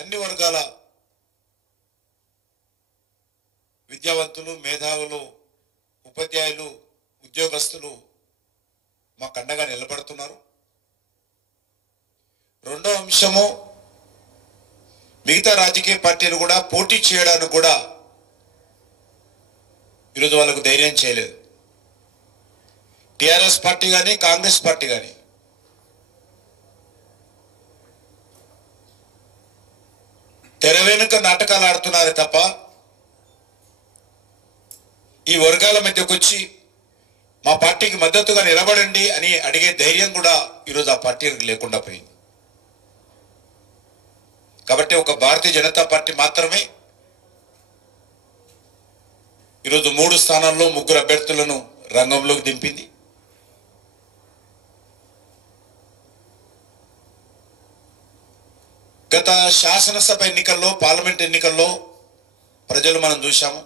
అన్ని వర్గాల విద్యావంతులు, మేధావులు, ఉపాధ్యాయులు, ఉద్యోగస్తులు మాకు అండగా నిలబడుతున్నారు. రెండో అంశము, మిగతా రాజకీయ పార్టీలు కూడా పోటీ చేయడానికి కూడా ఈరోజు వాళ్ళకు ధైర్యం చేయలేదు. టిఆర్ఎస్ పార్టీ కానీ కాంగ్రెస్ పార్టీ కానీ తెర వెనుక నాటకాలు ఆడుతున్నారు తప్ప ఈ వర్గాల మధ్యకు వచ్చి మా పార్టీకి మద్దతుగా నిలబడండి అని అడిగే ధైర్యం కూడా ఈరోజు ఆ పార్టీలకు లేకుండా పోయింది. కాబట్టి ఒక భారతీయ జనతా పార్టీ మాత్రమే ఈరోజు 3 స్థానాల్లో 3 అభ్యర్థులను రంగంలోకి దింపింది. గత శాసనసభ ఎన్నికల్లో, పార్లమెంట్ ఎన్నికల్లో ప్రజలు మనం చూశాము.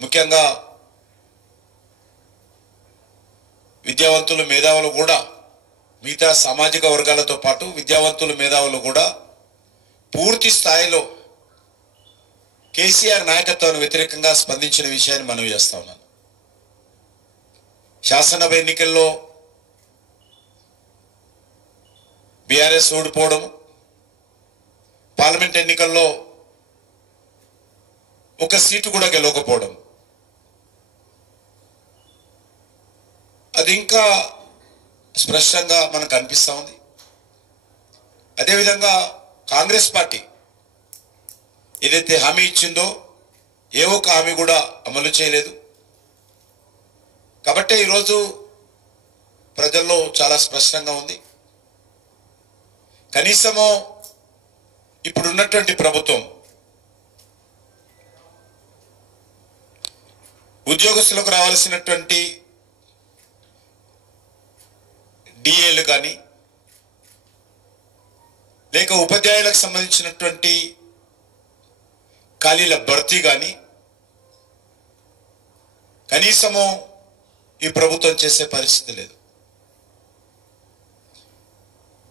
ముఖ్యంగా విద్యావంతులు, మేధావులు కూడా, మిగతా సామాజిక వర్గాలతో పాటు విద్యావంతులు, మేధావులు కూడా పూర్తి స్థాయిలో కేసీఆర్ నాయకత్వానికి వ్యతిరేకంగా స్పందించిన విషయాన్ని మనం చేస్తా ఉన్నాను. శాసనసభ ఎన్నికల్లో బీఆర్ఎస్ ఓడిపోవడం, పార్లమెంట్ ఎన్నికల్లో ఒక సీటు కూడా గెలవకపోవడం, అది ఇంకా స్పష్టంగా మనకు కనిపిస్తూ ఉంది. అదేవిధంగా కాంగ్రెస్ పార్టీ ఏదైతే హామీ ఇచ్చిందో ఏ ఒక్క హామీ కూడా అమలు చేయలేదు. కాబట్టి ఈరోజు ప్రజల్లో చాలా స్పష్టంగా ఉంది. కనీసము ఇప్పుడున్నటువంటి ప్రభుత్వం ఉద్యోగస్తులకు రావాల్సినటువంటి డిఏలు కానీ, లేక ఉపాధ్యాయులకు సంబంధించినటువంటి ఖాళీల భర్తీ కానీ కనీసము ఈ ప్రభుత్వం చేసే పరిస్థితి లేదు.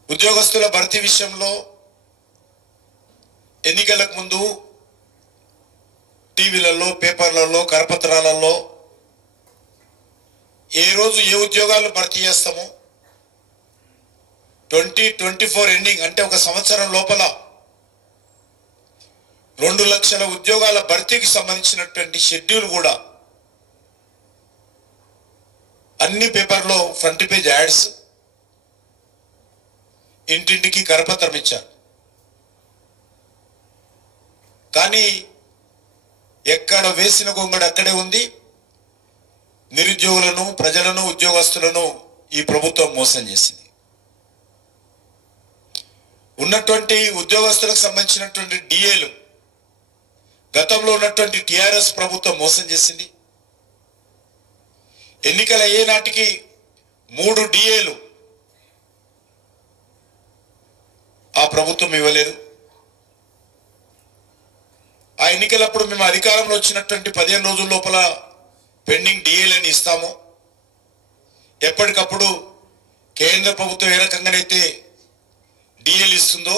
ఉద్యోగస్తుల భర్తీ విషయంలో ఎన్నికలకు ముందు టీవీలలో, పేపర్లలో, కరపత్రాలలో ఏ రోజు ఏ ఉద్యోగాలు భర్తీ చేస్తామో 2024 ఎండింగ్ అంటే ఒక సంవత్సరం లోపల 2 లక్షల ఉద్యోగాల భర్తీకి సంబంధించినటువంటి షెడ్యూల్ కూడా అన్ని పేపర్లో ఫ్రంట్ పేజ్ యాడ్స్, ఇంటింటికి కరపత్రం ఇచ్చారు. కానీ ఎక్కడ వేసిన గొంగడు అక్కడే ఉంది. నిరుద్యోగులను, ప్రజలను, ఉద్యోగస్తులను ఈ ప్రభుత్వం మోసం చేసింది. ఉన్నటువంటి ఉద్యోగస్తులకు సంబంధించినటువంటి డిఏలు గతంలో ఉన్నటువంటి టిఆర్ఎస్ ప్రభుత్వం మోసం చేసింది. ఎన్నికల అయ్యే నాటికి 3 డిఏలు ఆ ప్రభుత్వం ఇవ్వలేదు. ఆ ఎన్నికలప్పుడు మేము అధికారంలో వచ్చినటువంటి 15 రోజుల లోపల పెండింగ్ డిఏలని ఇస్తాము. ఎప్పటికప్పుడు కేంద్ర ప్రభుత్వం ఏ రకంగానైతే డిఏలు ఇస్తుందో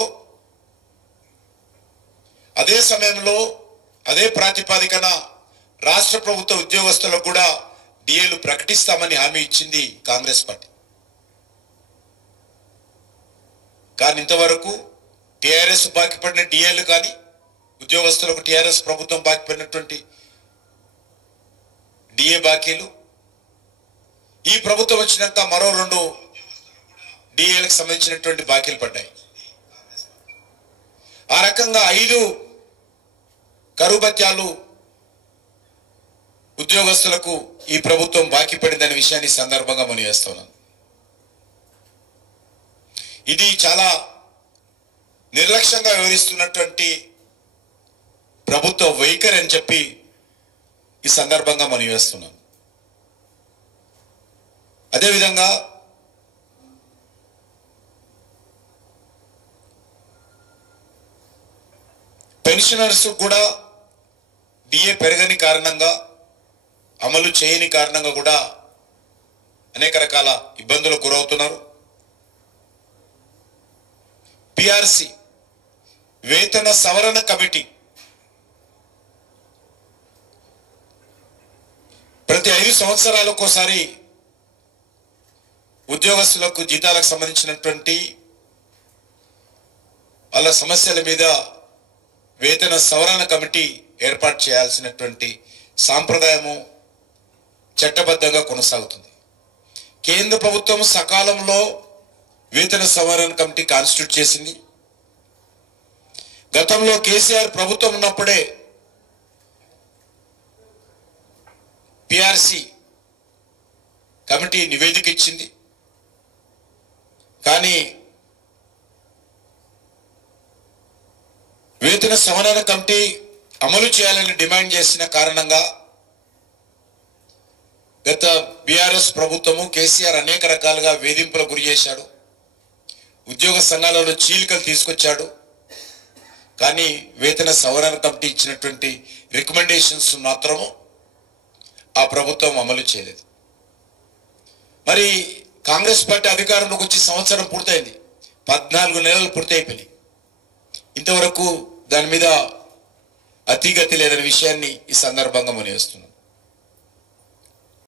అదే సమయంలో అదే ప్రాతిపదికన రాష్ట్ర ప్రభుత్వ ఉద్యోగస్తులకు కూడా డిఏలు ప్రకటిస్తామని హామీ ఇచ్చింది కాంగ్రెస్ పార్టీ. కానీ ఇంతవరకు టిఆర్ఎస్ బాకీ పడిన డిఏలు కానీ, ఉద్యోగస్తులకు టిఆర్ఎస్ ప్రభుత్వం బాకీ పడినటువంటి డిఏ బాకీలు, ఈ ప్రభుత్వం వచ్చినాక మరో 2 డిఏలకు సంబంధించినటువంటి బాకీలు పడ్డాయి. ఆ రకంగా 5 కరువు భత్యాలు ఉద్యోగస్తులకు ఈ ప్రభుత్వం బాకీ పడిందనే విషయాన్ని సందర్భంగా మనం చేస్తున్నాం. ఇది చాలా నిర్లక్ష్యంగా వ్యవహరిస్తున్నటువంటి ప్రభుత్వ వైఖరి అని చెప్పి ఈ సందర్భంగా మనం చేస్తున్నాం. అదేవిధంగా పెన్షనర్స్ కూడా డిఏ పెరగని కారణంగా, అమలు చేయని కారణంగా కూడా అనేక రకాల ఇబ్బందులకు గురవుతున్నారు. పిఆర్సి వేతన సవరణ కమిటీ ప్రతి 5 సంవత్సరాలకోసారి ఉద్యోగస్తులకు జీతాలకు సంబంధించినటువంటి వాళ్ళ సమస్యల మీద వేతన సవరణ కమిటీ ఏర్పాటు చేయాల్సినటువంటి సాంప్రదాయము చట్టబద్ధంగా కొనసాగుతుంది. కేంద్ర ప్రభుత్వం సకాలంలో వేతన సవరణ కమిటీ కాన్స్టిట్యూట్ చేసింది. గతంలో కేసీఆర్ ప్రభుత్వం ఉన్నప్పుడే పిఆర్సి కమిటీ నివేదిక ఇచ్చింది. కానీ వేతన సవరణ కమిటీ అమలు చేయాలని డిమాండ్ చేసిన కారణంగా గత బీఆర్ఎస్ ప్రభుత్వము కేసీఆర్ అనేక రకాలుగా వేధింపులకు గురి చేశాడు. ఉద్యోగ సంఘాలలో చీలికలు తీసుకొచ్చాడు. కానీ వేతన సవరణ కమిటీ ఇచ్చినటువంటి రికమెండేషన్స్ మాత్రము ఆ ప్రభుత్వం అమలు చేయలేదు. మరి కాంగ్రెస్ పార్టీ అధికారంలోకి వచ్చి సంవత్సరం పూర్తయింది, 14 నెలలు పూర్తయిపోయినాయి. ఇంతవరకు దాని మీద అతిగతి లేదనే విషయాన్ని ఈ సందర్భంగా మనం చేస్తున్నాం.